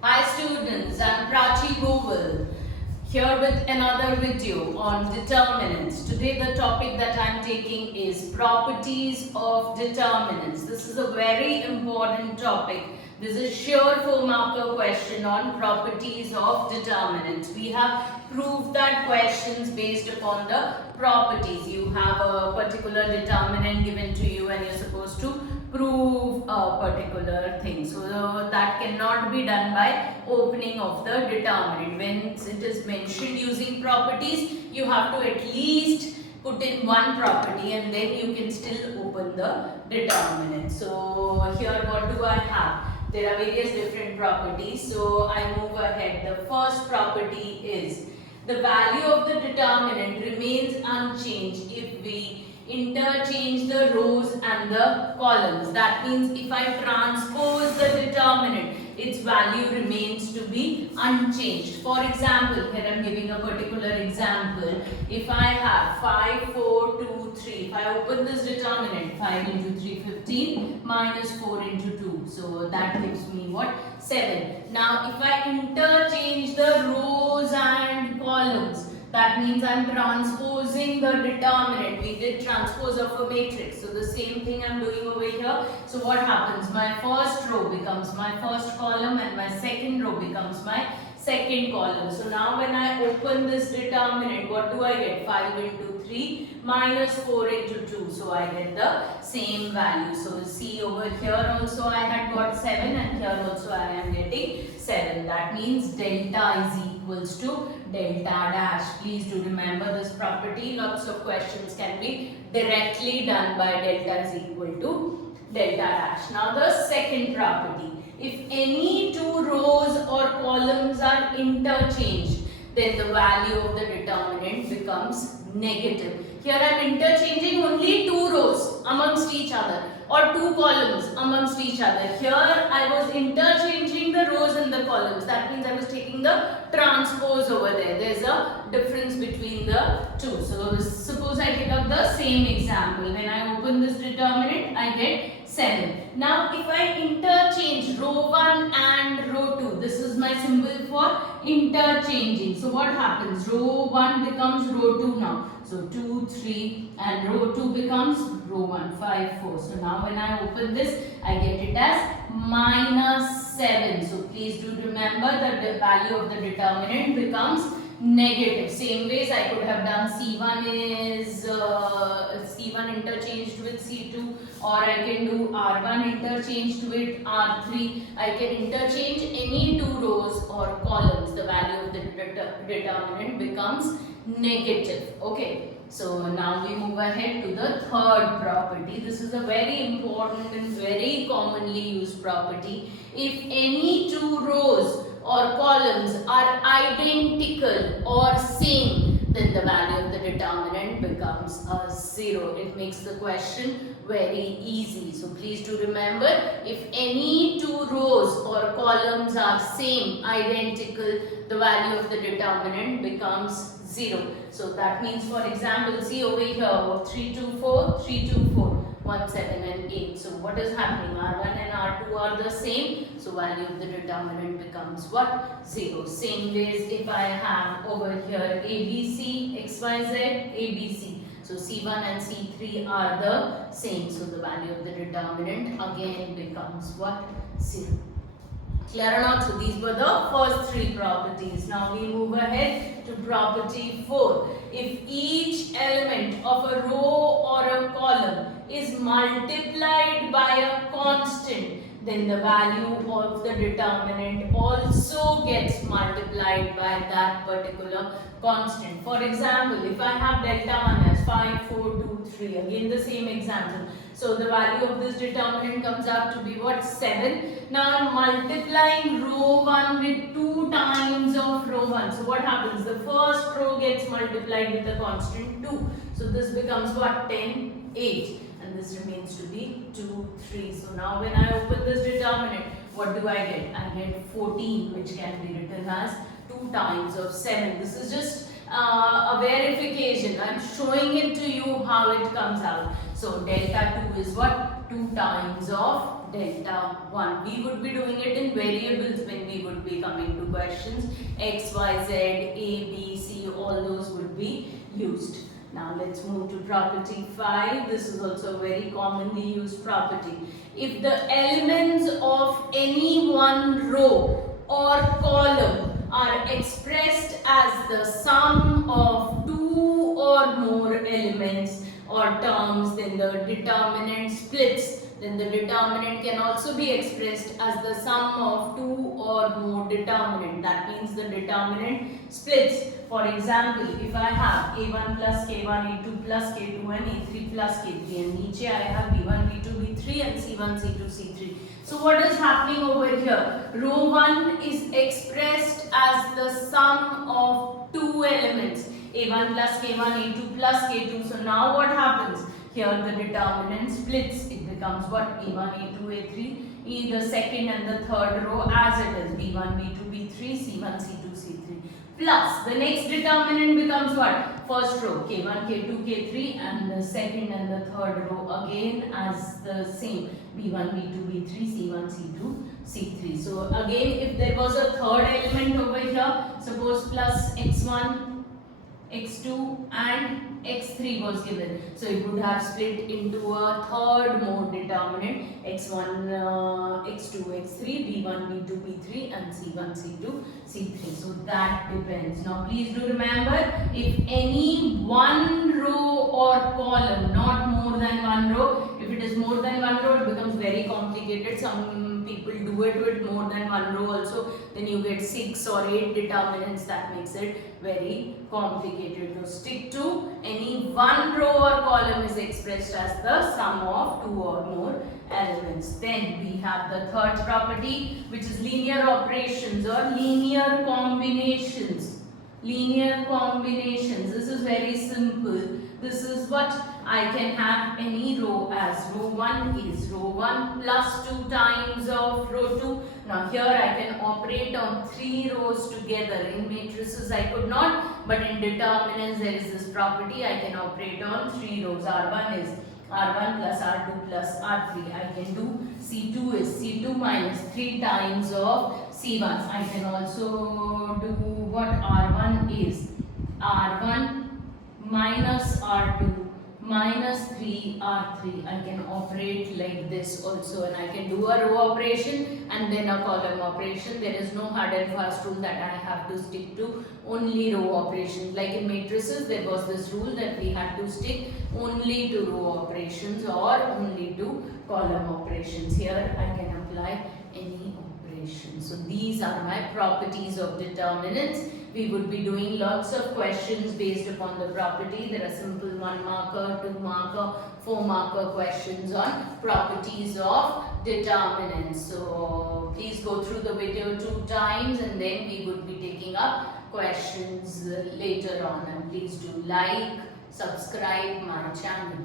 Hi students, I'm Prachi Goval here with another video on determinants. Today the topic that I'm taking is properties of determinants. This is a very important topic. This is a sure 4-marker question on properties of determinants. We have proved that questions based upon the properties. You have a particular determinant given to you and you're supposed to prove a particular thing. So that cannot be done by opening of the determinant. When it is mentioned using properties, you have to at least put in one property and then you can still open the determinant. So here what do I have? There are various different properties. So I move ahead. The first property is the value of the determinant remains unchanged if we interchange the rows and the columns. That means if I transpose the determinant, its value remains to be unchanged. For example, here I am giving a particular example. If I have 5, 4, 2, 3, if I open this determinant, 5 into 3, 15, minus 4 into 2. So that gives me what? 7. Now if I interchange the rows and columns, that means I am transposing the determinant. We did transpose of a matrix. So the same thing I am doing over here. So what happens? My first row becomes my first column and my second row becomes my second column. So now when I open this determinant, what do I get? 5 into 3 minus 4 into 2. So I get the same value. So see over here also I had got 7 and here also I am getting 7. That means delta is equals to delta dash. Please do remember this property. Lots of questions can be directly done by delta is equal to delta dash. Now the second property. If any two rows or columns are interchanged, then the value of the determinant becomes negative. Here I am interchanging only two rows amongst each other or two columns amongst each other. Here I was interchanging the rows and the columns. That means I was taking the transpose over there. There is a difference between the two. So suppose I take up the same example. When I open this determinant, I get 7. Now if I interchange row 1 and row 2, this is my symbol for interchanging. So what happens? Row 1 becomes row 2 now. So 2, 3 and row 2 becomes row 1, 5, 4. So now when I open this, I get it as minus 7. So please do remember that the value of the determinant becomes negative. Same ways I could have done C1 is C1 interchanged with C2, or I can do R1 interchanged with R3. I can interchange any two rows or columns. The value of the determinant becomes negative. Okay. So now we move ahead to the third property. This is a very important and very commonly used property. If any two rows or columns are identical or same, then the value of the determinant becomes a 0. It makes the question very easy. So please do remember, if any two rows or columns are same, identical, the value of the determinant becomes 0. So that means, for example, see over here, 3, 2, 4, 3, 2, 4, 1, 7 and 8. So what is happening? R1 and R2 are the same. So value of the determinant becomes what? 0. Same ways if I have over here ABC, XYZ, ABC. So C1 and C3 are the same. So the value of the determinant again becomes what? 0. Clear or not? So these were the first three properties. Now we move ahead to property 4. If each element of a row or a column is multiplied by a constant, then the value of the determinant also gets multiplied by that particular constant. For example, if I have delta 1 as 5, 4, 2, 3, again the same example. So the value of this determinant comes out to be what? 7. Now I am multiplying row 1 with 2 times of row 1. So what happens? The first row gets multiplied with the constant 2. So this becomes what? 10, 8. And this remains to be 2, 3. So now when I open this determinant, what do I get? I get 14, which can be written as 2 times of 7. This is just a verification. I am showing it to you how it comes out. So delta 2 is what? 2 times of delta 1. We would be doing it in variables when we would be come into questions. X, Y, Z, A, B, C, all those would be used. Now let's move to property 5. This is also a very commonly used property. If the elements of any one row or column are expressed as the sum of two or more elements or terms, then the determinant splits. Then the determinant can also be expressed as the sum of two or more determinant. That means the determinant splits. For example, if I have A1 plus K1, A2 plus K2 and A3 plus K3, and niche I have B1, B2, B3 and C1, C2, C3. So what is happening over here? Row 1 is expressed as the sum of two elements, A1 plus K1, A2 plus K2. So now what happens? Here the determinant splits. It becomes what? A1, A2, A3. The second and the third row as it is. B1, B2, B3, C1, C2, C3. Plus the next determinant becomes what? First row K1, K2, K3 and the second and the third row again as the same. B1, B2, B3, C1, C2, C3. So again, if there was a third element over here, suppose plus X1, X2 and X3 was given. So it would have split into a third mode determinant, X1, X2, X3, B1, B2, B3 and C1, C2, C3. So that depends. Now please do remember, if any one row or column, not more than one row, if it is more than one row, it becomes very complicated. Some people do it with more than one row also, then you get 6 or 8 determinants. That makes it very complicated. So stick to any one row or column is expressed as the sum of two or more elements. Then we have the third property, which is linear operations or linear combinations. Linear combinations. This is very simple. This is what I can have any row as. Row 1 is row 1 plus 2 times of row 2. Now here I can operate on 3 rows together. In matrices I could not, but in determinants there is this property. I can operate on 3 rows. R1 is R1 plus R2 plus R3. I can do C2 is C2 minus 3 times of C1. I can also do what R1 is R1 minus R2 minus 3 R3. I can operate like this also, and I can do a row operation and then a column operation. There is no hard and fast rule that I have to stick to, only row operations. Like in matrices there was this rule that we had to stick only to row operations or only to column operations. Here I can apply any operation. So these are my properties of determinants. We would be doing lots of questions based upon the property. There are simple 1 marker, 2 marker, 4 marker questions on properties of determinants. So please go through the video 2 times and then we would be taking up questions later on. And please do like, subscribe my channel.